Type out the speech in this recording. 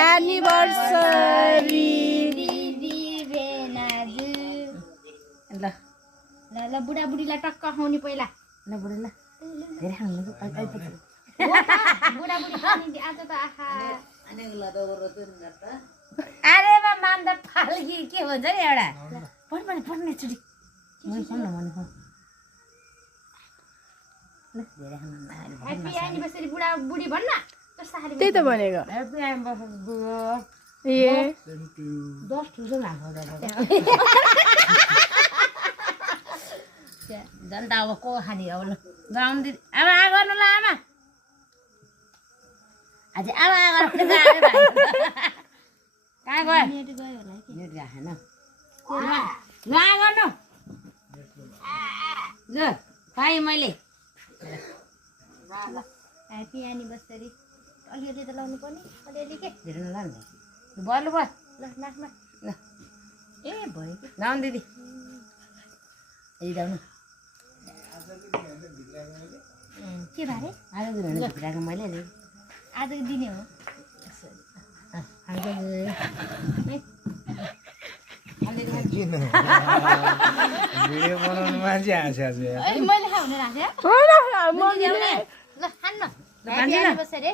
anniversary दिदी भेनाजु ल ल ल बुढाबुढीलाई टक्क खुवाउने पहिला ल बुढीलाई धेरै खानु बुढाबुढी खाने आज त आहा अरे बा मान्दा फाल्की के भन्छ नि एउटा पढ्ने चुटी मैले फोन न भने फोन ल धेरै खानु ह्यापी एनिभर्सरी बुढाबुढी भन्न त्यही त भनेको ह्यापी एनिभर्सरी ए 10 ठुलो लाग्छ जनता अब को खाने अब ल गाउँ दिदी आमा आ गर्नु ल आमा अझै आमा गर्नु कहाँ गयो नेट गयो होला कि नेट राखेन ल आ गर्नु ल पाएँ मैले ह्यापी एनिभर्सरी अलिअलि त लाउनु पर्ने अलिअलि के धेरै नलानु बल्ल भयो ल नाकमा ल ए भयो कि गाउँ दिदी यही गाउनु के भरे आज दिनु भित्राएको मैले नि आज दिने हो भिडियो बनाउनु मान्छे हाँस्या मैले खाउने राखेँ हो न ल खान्न ह्यापी एनिभर्सरी